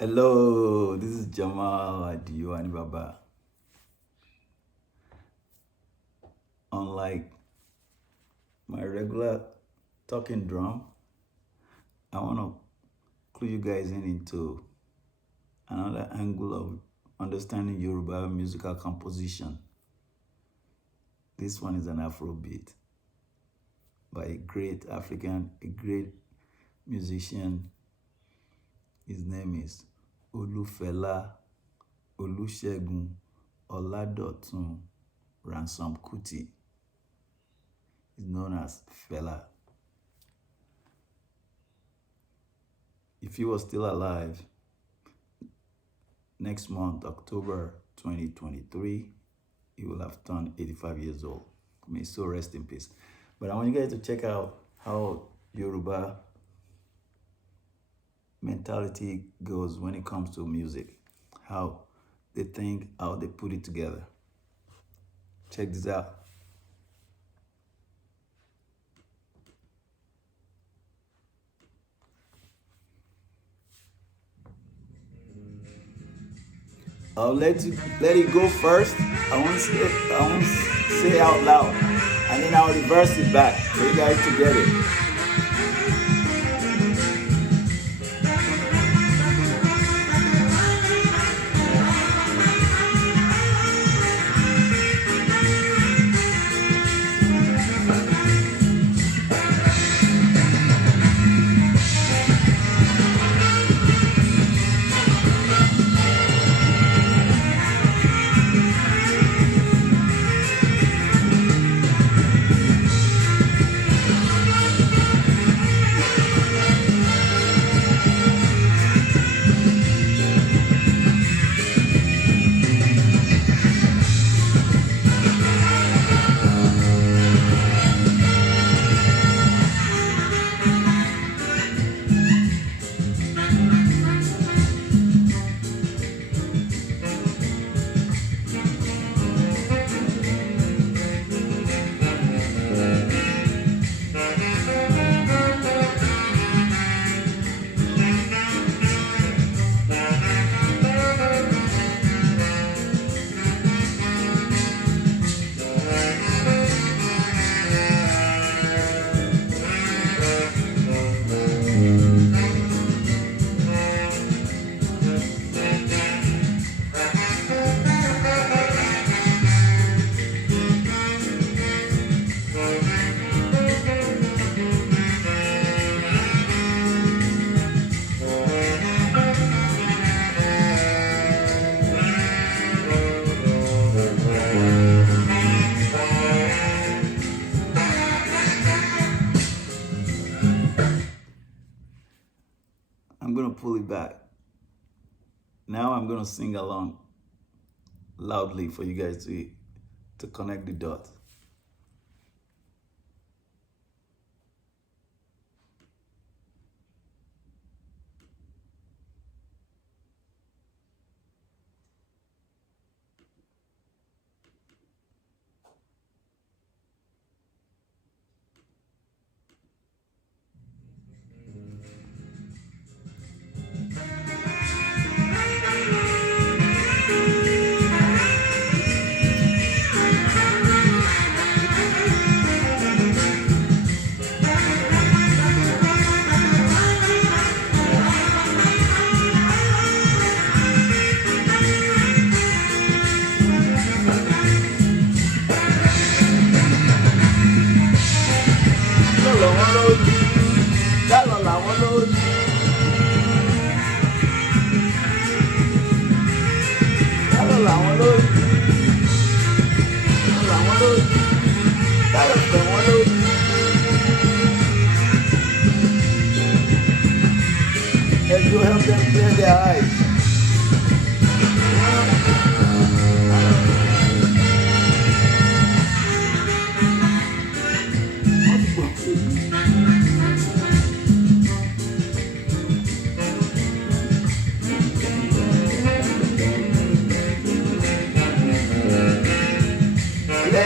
Hello, this is Jammal at Yoani Baba. Unlike my regular talking drum, I want to clue you guys into another angle of understanding Yoruba musical composition. This one is an Afrobeat by a great musician. His name is Fela Olusegun Oladotun Ransom Kuti. Is known as Fela. If he was still alive, next month, October 2023, he will have turned 85 years old. May so rest in peace. But I want you guys to check out how Yoruba mentality goes when it comes to music. How they think, how they put it together. Check this out. I'll let it go first. I won't say out loud, and then I'll reverse it back for you guys to get it. I'm gonna pull it back. Now I'm gonna sing along loudly for you guys to connect the dots. Let's go help them clear their eyes.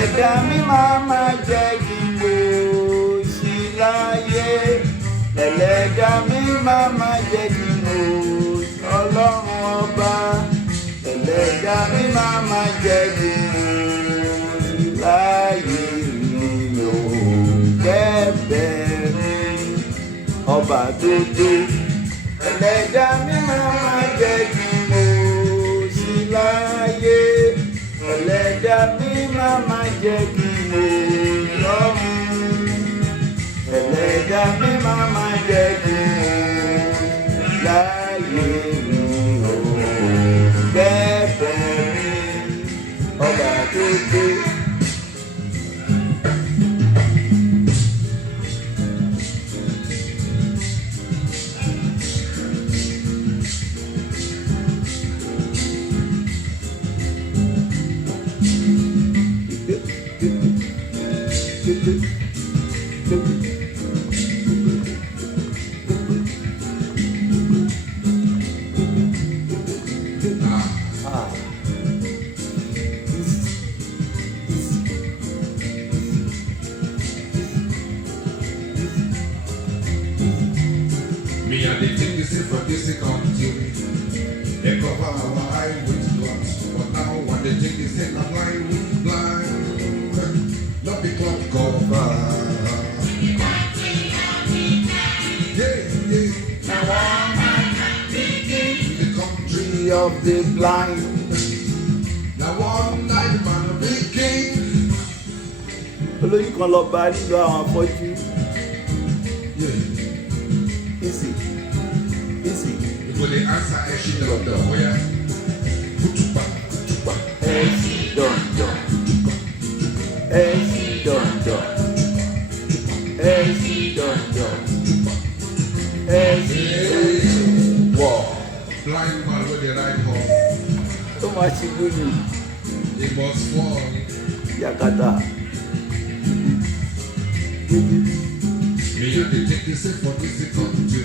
Ẹ̀dá mi máa jẹ́ kí n bò sí láyé. Ẹlẹ́dàá mi máa jẹ́ kí n bò ọlọ́run. tó tó. Ẹlẹ́dàá mi máa jẹ́ kí mo sí láyé. Ẹlẹ́dàá mi máa jẹ́ kí mo rọrùn. Ẹlẹ́dàá mi máa jẹ́ kí mo láyé mi o. Bẹ́ẹ̀ mi ọba tó tó. Me and the thing is for this country. They cover our eye with glass, but now when the thing is in a blind, we blind. Not because cover. Yeah, yeah. Now I'm The country of the blind. now one night man will be king. Olóyún kan lọ bá nílò àwọn afọ́jú. Yeah. Easy. Easy. When they answer, I should know the way. Kutupa, kutupa. Ẹ̀sì dandan. Ẹ̀sì dandan. Ẹ̀sì dandan. Ẹ̀sì wọ̀. Blind man with the right home. Tó máa ṣe gbóni. He must fall. Yakata. Me and the thing is for this country.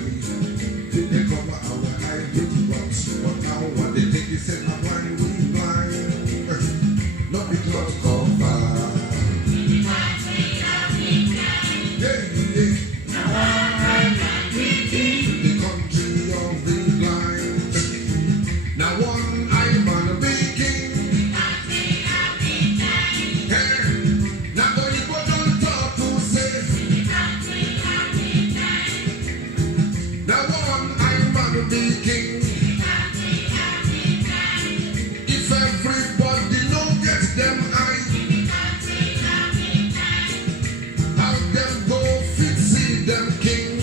They cover our eye with glass, but now when they take this in a blind, we blind. Not because cover. Yeah, yeah. The country of the blind. Now one eye man be king. Hey, now go you put on top to say. Now one eye man be king. If everybody no get them eye, how them go fit see them king?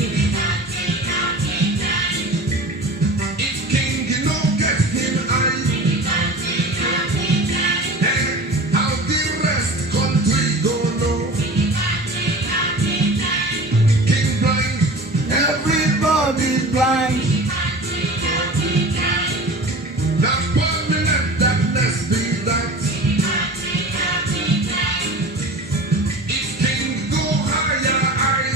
If king you no get him eye, eh, how the rest country go know? King blind, Everybody blind. now permanent darkness be that. If king go higher high,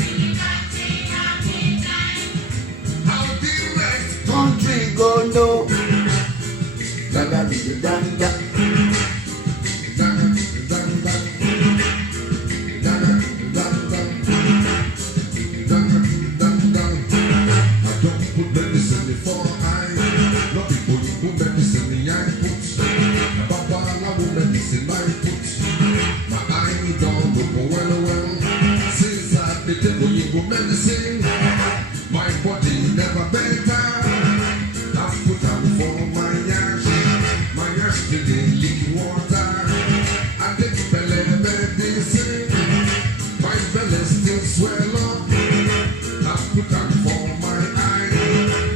how the rest Country go no. Dada didi danda. Medicine, my body never better. I've put on for my yash till they leak water. I take belly medicine, my belly still swell up. I've put on for my eye,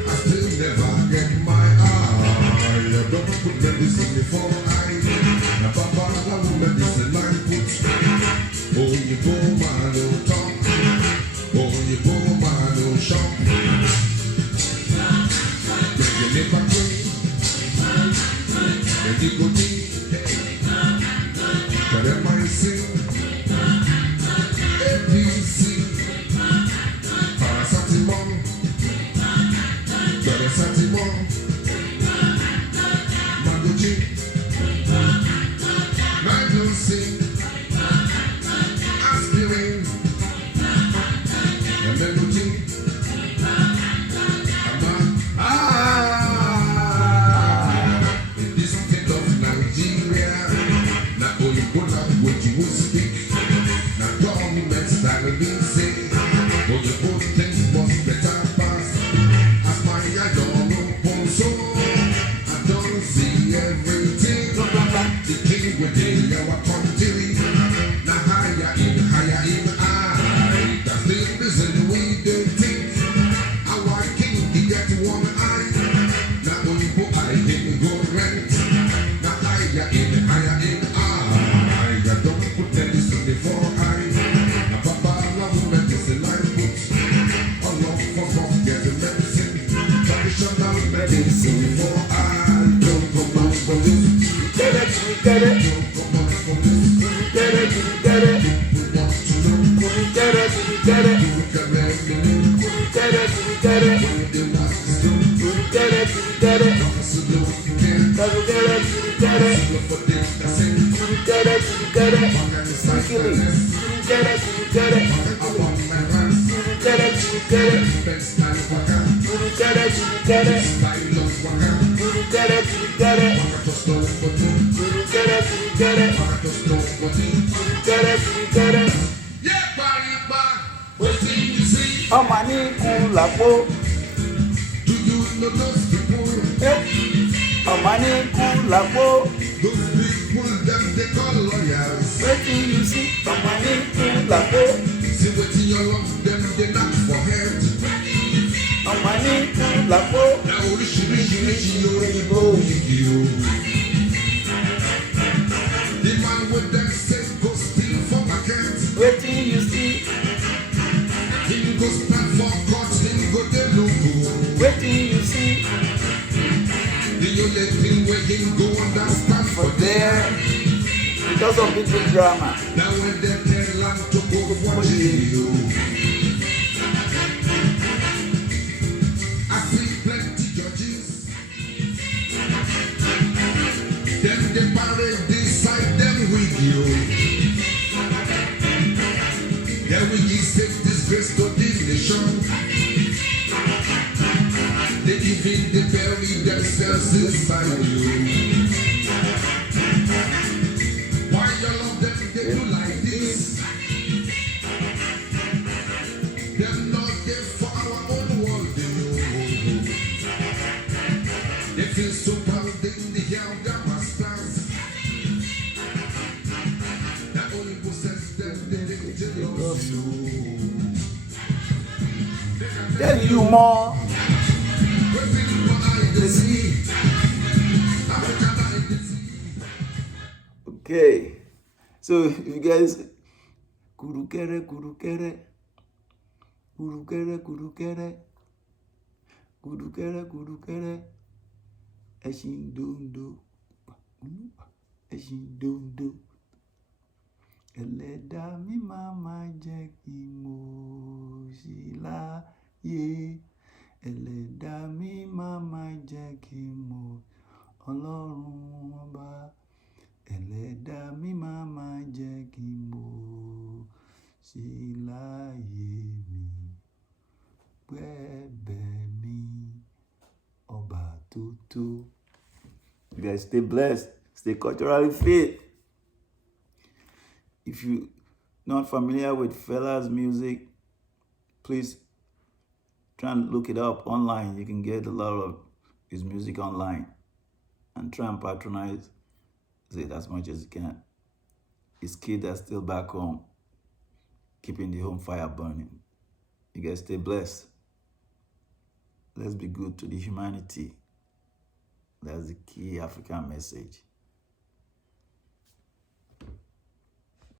I still never get my eye. I don't put medicine before I. Now Papa, I will medicine I put. Oh, you go, man, don't talk. Oh, you go, man, don't shop. When you never clean, when you go deep, but then I sing ABC, Paracetamol, Paracetamol, Mango G, Mango C, Aspirin, and Melody. In this state of Nigeria, now only one language you will speak. Now government style be say, oh you both things must better pass. waiting for I don't come out from this. Get it, get it, Don't come out from this. get it, get it, We want to know get it, get it, who can let me know. get it, get it, They want to know. get it, get it, So don't care. get it, get it, Look for things that say. get it, get it, Organize Killy. this. Get it, get it, I want my hands. get it, get it, Best style waka. get it, get it, Style of waka. get it, get it, Waka to stone for two. get it, get it, Waka to stone for two. get it, get it. Yeah, body back. What do you see? Ọmọ ní kú làpò, Do you know those people? ọmọ ní kú làpò, Those people them they call lawyers. wetin you see? Ọmọ ní kú làpò, See what you love them they knock for head. ọmọ ní kú làpò, Now oríṣiríṣi òyìnbó òyìnbí o. The man with them say go steal for market. wetin you see? Him go stand for court, him go dey logo. Wetin you see? The only thing where him go understand for For there, because of big drama. now when they tell am to go watch video. I see plenty judges. Them they parade beside them video. Their wig is a disgrace to the nation. They even they bury themselves inside you. Why all of them they do like this? Them not there for our own world, they know. They feel so proud in the younger masters. That only possess them, they jealous you. Tell you more. Waiting for I to see. African I to see. Okay, so if you guys, kurukere, kurukere, kurukere, kurukere, kurukere, kurukere, eshindondo, eshindondo, ẹlẹ́dàá mi máa jẹ́ kí mo ṣì láyé, ẹlẹ́dàá mi máa jẹ́ kí mo ọlọ́run ọba, ẹlẹ́dàá mi máa jẹ́ kí mo ṣì láyé mi, pẹ́ẹ́bẹ̀ mi ọba tó tó. You guys stay blessed, stay culturally fit. If you're not familiar with Fela's music, please try and look it up online. You can get a lot of his music online and try and patronize it as much as you can. His kids are still back home, keeping the home fire burning. You guys stay blessed. Let's be good to the humanity. That's the key African message.